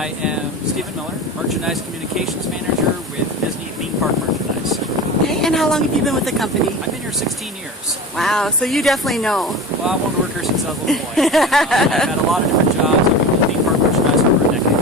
I am Stephen Miller, Merchandise Communications Manager with Disney Theme Park Merchandise. Okay, and how long have you been with the company? I've been here 16 years. Wow, so you definitely know. Well, I wanted to work here since I was a little boy. I've had a lot of different jobs. I've been with Theme Park Merchandise for over a decade.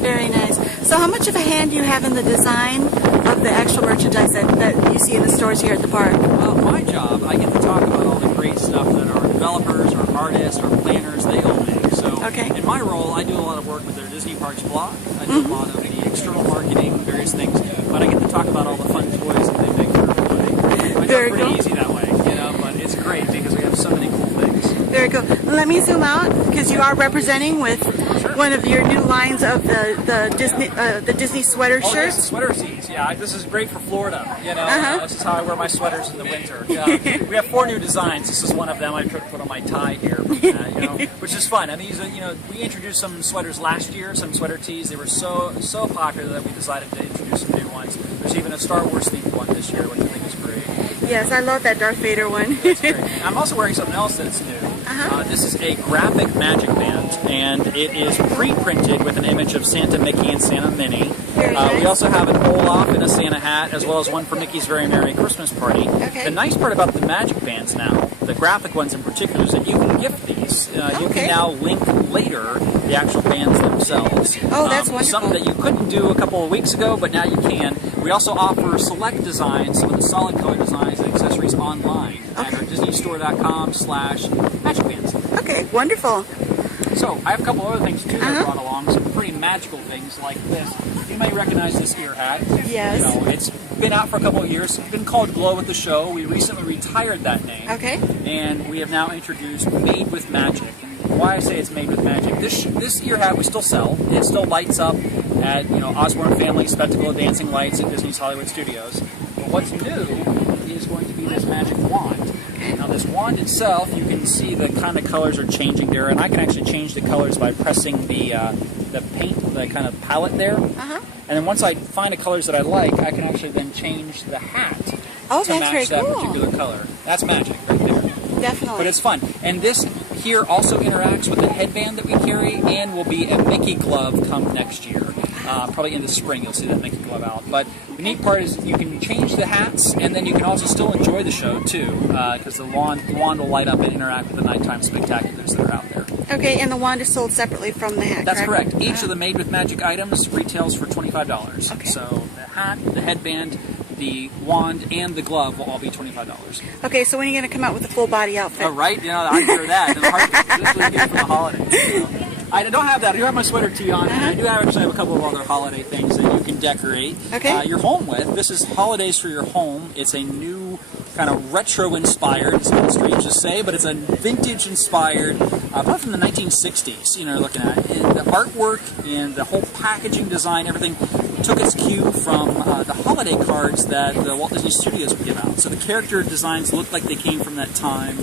Very nice. So how much of a hand do you have in the design of the actual merchandise that you see in the stores here at the park? My job, I get to talk about all the great stuff that our developers, our artists, our planners, they all make. So in my role, I do a lot of work with their Disney Parks blog. I do a lot of the external marketing, various things, but I get to talk about all the fun toys that they make for everybody. My job's pretty easy that way, you know, but it's great because we have so many cool things. Very cool. Let me zoom out because you are representing with one of your new lines of the Disney sweater shirts. Yes, the sweater tees. Yeah, this is great for Florida. You know, this is how I wear my sweaters in the winter. We have 4 new designs. This is one of them. I tried to put on my tie here, you know, which is fun. And these, you know, we introduced some sweaters last year, some sweater tees. They were so popular that we decided to introduce some new ones. There's even a Star Wars themed one this year, which I think is great. Yes, I love that Darth Vader one. That's great. I'm also wearing something else that's new. This is a graphic magic band, and it is pre-printed with an image of Santa Mickey and Santa Minnie. We also have an Olaf in a Santa hat, as well as one for Mickey's Very Merry Christmas Party. The nice part about the magic bands now, the graphic ones in particular, is that you can gift these. You can now link later the actual bands themselves. Oh, that's wonderful. Something that you couldn't do a couple of weeks ago, but now you can. We also offer select designs, some of the solid color designs and accessories online at our DisneyStore.com/magicbands. Okay, wonderful. So, I have a couple other things too that I brought along, some pretty magical things like this. You might recognize this ear hat. Yes. You know, it's been out for a couple of years. It's been called Glow with the Show. We recently retired that name. Okay. And we have now introduced Made with Magic. And why I say it's made with magic, this ear hat we still sell. It still lights up at, you know, Osborne Family Spectacle of Dancing Lights at Disney's Hollywood Studios. But what's new is going to be this magic wand. Now this wand itself, you can see the kind of colors are changing there, and I can actually change the colors by pressing the paint, the kind of palette there. And then once I find the colors that I like, I can actually then change the hat to match that particular color. That's magic right there. Definitely. But it's fun. And this here also interacts with the headband that we carry, and will be a Mickey glove come next year. Probably in the spring you'll see that Mickey glove out. But the neat part is you can change the hats, and then you can also still enjoy the show too, because the wand will light up and interact with the nighttime spectaculars that are out there. Okay, and the wand is sold separately from the hat, That's correct. Each of the Made with Magic items retails for $25. Okay. So the hat, the headband, the wand, and the glove will all be $25. Okay, so when are you going to come out with a full body outfit? Oh, right? You know, I hear that. This would be for the holidays. So. I don't have that. I do have my sweater tee on, and I do actually have a couple of other holiday things that you can decorate your home with. This is Holidays for Your Home. It's a new kind of retro-inspired, it's kind of strange to say, but it's a vintage-inspired, probably from the 1960s, you know, looking at it. And the artwork and the whole packaging design, everything took its cue from the holiday cards that the Walt Disney Studios would give out. So the character designs look like they came from that time.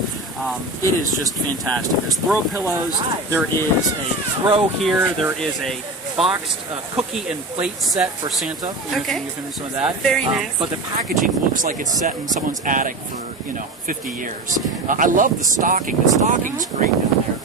It is just fantastic. There's throw pillows, there is a throw here, there is a boxed cookie and plate set for Santa. You know, can you give him some of that? Very nice. But the packaging looks like it's set in someone's attic for, you know, 50 years. I love the stocking. The stocking's great down there.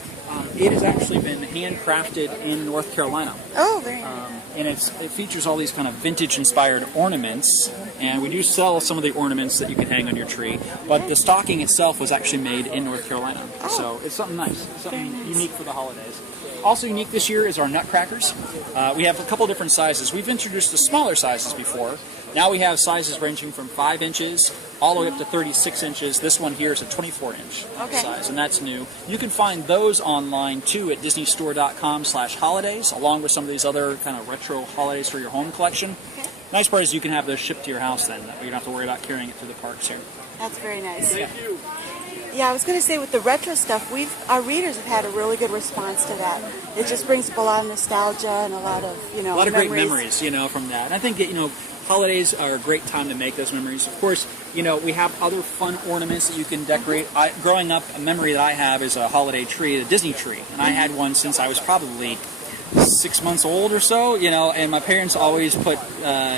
It has actually been handcrafted in North Carolina. Oh, very nice. And it features all these kind of vintage-inspired ornaments, and we do sell some of the ornaments that you can hang on your tree, but the stocking itself was actually made in North Carolina. So it's something nice, something unique for the holidays. Also unique this year is our nutcrackers. We have a couple different sizes. We've introduced the smaller sizes before. Now we have sizes ranging from 5 inches all the way up to 36 inches. This one here is a 24-inch size, and that's new. You can find those online too at DisneyStore.com/holidays, along with some of these other kind of retro holidays for your home collection. Nice part is you can have those shipped to your house then. That way you don't have to worry about carrying it through the parks here. That's very nice. Thank you. Yeah, I was going to say with the retro stuff, our readers have had a really good response to that. It just brings up a lot of nostalgia and a lot of, you know, a lot of great memories, you know, from that. And I think, you know, holidays are a great time to make those memories. Of course, you know, we have other fun ornaments that you can decorate. Growing up, a memory that I have is a holiday tree, a Disney tree, and I had one since I was probably 6 months old or so, you know, and my parents always put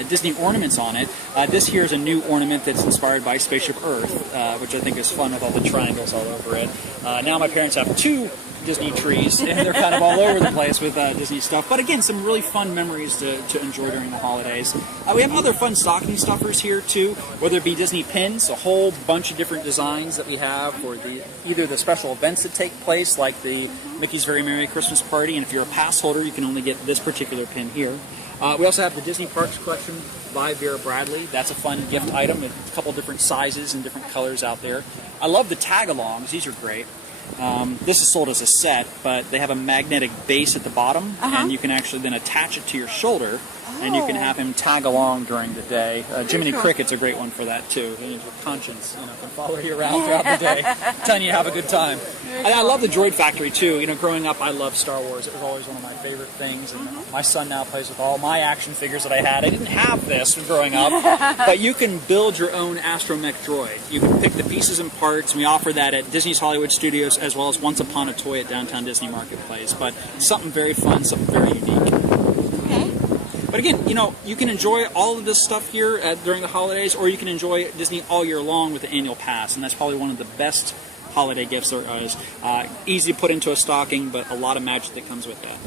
Disney ornaments on it. This here is a new ornament that's inspired by Spaceship Earth, which I think is fun with all the triangles all over it. Now my parents have 2 Disney trees, and they're kind of all over the place with Disney stuff. But again, some really fun memories to enjoy during the holidays. We have other fun stocking stuffers here too, whether it be Disney pins, a whole bunch of different designs that we have for either the special events that take place, like the Mickey's Very Merry Christmas Party, and if you're a pass holder, you can only get this particular pin here. We also have the Disney Parks Collection by Vera Bradley. That's a fun gift item. It's a couple different sizes and different colors out there. I love the tag-alongs. These are great. This is sold as a set, but they have a magnetic base at the bottom, and you can actually then attach it to your shoulder, and you can have him tag along during the day. Jiminy Cricket's a great one for that too. Your conscience, can follow you around throughout the day, telling you to have a good time. And I love the Droid Factory too. Growing up, I loved Star Wars. It was always one of my favorite things. And my son now plays with all my action figures that I had. I didn't have this when growing up, but you can build your own astromech droid. You can pick the pieces and parts. We offer that at Disney's Hollywood Studios, as well as Once Upon a Toy at Downtown Disney Marketplace. But something very fun, something very unique. Okay. But again, you can enjoy all of this stuff here during the holidays, or you can enjoy Disney all year long with the annual pass, and that's probably one of the best holiday gifts there is. Easy to put into a stocking, but a lot of magic that comes with that.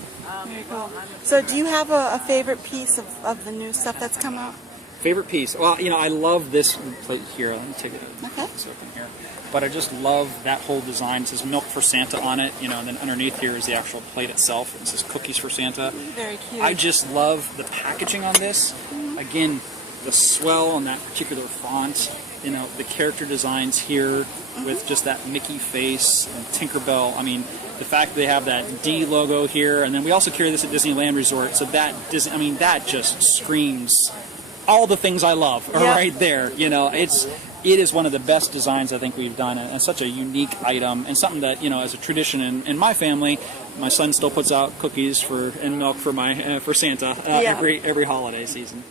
Very cool. So do you have a favorite piece of the new stuff that's come out? Favorite piece? Well, I love this plate here. Let me take this open here. But I just love that whole design. It says Milk for Santa on it, and then underneath here is the actual plate itself. It says Cookies for Santa. Very cute. I just love the packaging on this. Again, the swell on that particular font, the character designs here with just that Mickey face and Tinkerbell. I mean, the fact that they have that D logo here, and then we also carry this at Disneyland Resort, so that just screams all the things I love are right there. It is one of the best designs I think we've done, and such a unique item, and something that, as a tradition in my family, my son still puts out cookies and milk for Santa every holiday season.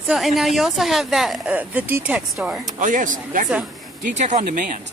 So, and now you also have that the D-Tech store. Oh yes, exactly. D-Tech on Demand.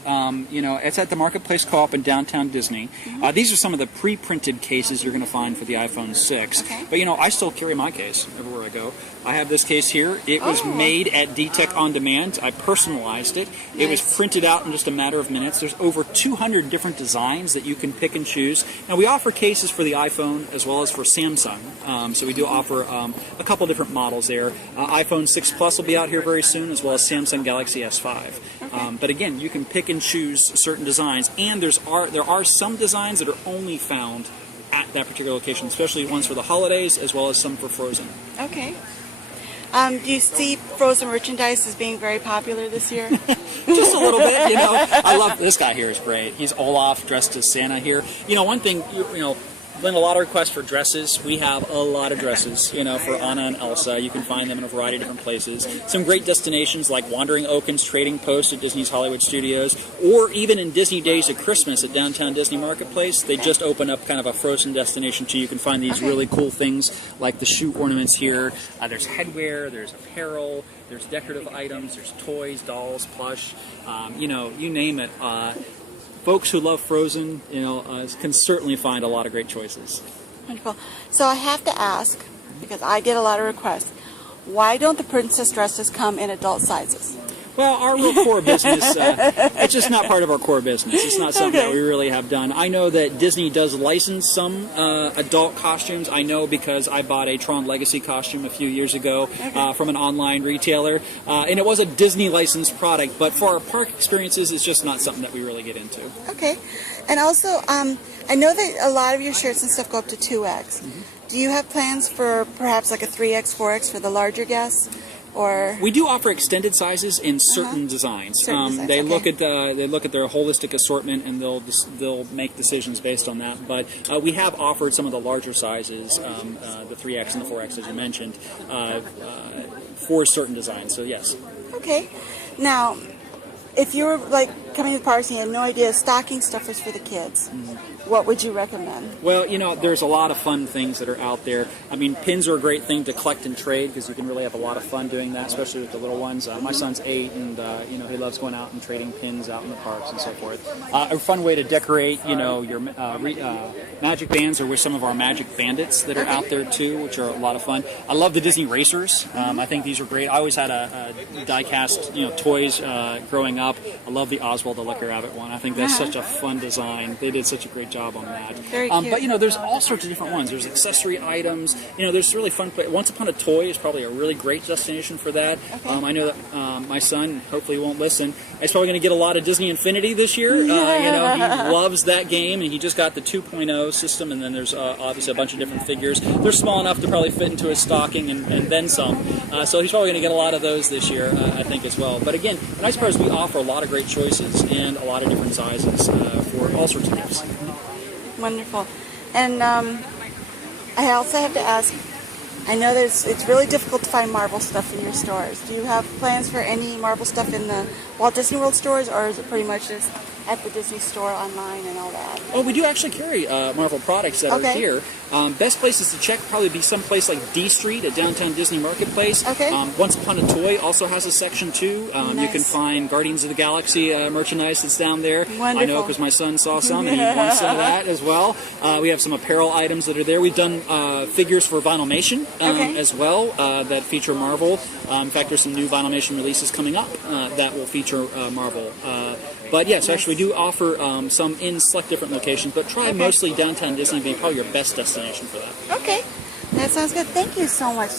It's at the Marketplace Co-op in downtown Disney. These are some of the pre-printed cases you're going to find for the iPhone 6. Okay. But, I still carry my case everywhere I go. I have this case here. It was made at D-Tech on Demand. I personalized it. Nice. It was printed out in just a matter of minutes. There's over 200 different designs that you can pick and choose. Now, we offer cases for the iPhone as well as for Samsung. So we do offer a couple different models there. iPhone 6 Plus will be out here very soon, as well as Samsung Galaxy S5. Okay. But again, you can pick and choose certain designs, and there are some designs that are only found at that particular location, especially ones for the holidays as well as some for Frozen. Okay. Do you see Frozen merchandise as being very popular this year? Just a little bit, I love this guy here is great. He's Olaf dressed as Santa here. One thing, been a lot of requests for dresses. We have a lot of dresses, for Anna and Elsa. You can find them in a variety of different places. Some great destinations like Wandering Oaken's Trading Post at Disney's Hollywood Studios, or even in Disney Days of Christmas at Downtown Disney Marketplace. They just open up kind of a Frozen destination too. You can find these really cool things like the shoe ornaments here. There's headwear, there's apparel, there's decorative items, there's toys, dolls, plush, you name it. Folks who love Frozen, can certainly find a lot of great choices. Wonderful. So I have to ask, because I get a lot of requests, why don't the princess dresses come in adult sizes? Well, our real core business, it's just not part of our core business. It's not something that we really have done. I know that Disney does license some adult costumes. I know because I bought a Tron Legacy costume a few years ago from an online retailer. And it was a Disney licensed product, but for our park experiences, it's just not something that we really get into. Okay. And also, I know that a lot of your shirts and stuff go up to 2X. Do you have plans for perhaps like a 3X, 4X for the larger guests? Or we do offer extended sizes in certain designs. They look at their holistic assortment, and they'll make decisions based on that. But we have offered some of the larger sizes, the 3X and the 4X, as you mentioned, for certain designs. So yes. Okay. Now, if you were coming to the parks and you had no idea stocking stuffers for the kids, what would you recommend? Well, there's a lot of fun things that are out there. I mean, pins are a great thing to collect and trade because you can really have a lot of fun doing that, especially with the little ones. My son's 8, and he loves going out and trading pins out in the parks and so forth. A fun way to decorate, your magic bands are with some of our magic bandits that are out there too, which are a lot of fun. I love the Disney racers. I think these are great. I always had a die-cast, toys growing up. I love the Oswald well, the Liquor Rabbit one. I think that's such a fun design. They did such a great job on that. Very cute. But, you know, there's all sorts of different ones. There's accessory items. You know, there's really fun. Once Upon a Toy is probably a really great destination for that. Okay. I know that my son, hopefully he won't listen, is probably going to get a lot of Disney Infinity this year. You know, he loves that game, and he just got the 2.0 system, and then there's obviously a bunch of different figures. They're small enough to probably fit into his stocking and then some. So he's probably going to get a lot of those this year, I think, as well. But again, the nice part is we offer a lot of great choices and a lot of different sizes for all sorts of gifts. Wonderful. And I also have to ask, I know that it's really difficult to find Marvel stuff in your stores. Do you have plans for any Marvel stuff in the Walt Disney World stores, or is it pretty much just at the Disney store online and all that? Oh, we do actually carry Marvel products that are here. Best places to check probably be some place like D Street at Downtown Disney Marketplace. Okay. Once Upon a Toy also has a section too. Nice. You can find Guardians of the Galaxy merchandise that's down there. Wonderful. I know because my son saw some and he wants some of that as well. We have some apparel items that are there. We've done figures for Vinylmation as well that feature Marvel. In fact, there's some new Vinylmation releases coming up that will feature Marvel. But yes, actually we do offer some in select different locations, but try mostly Downtown Disney being probably your best destination for that. Okay, that sounds good. Thank you so much.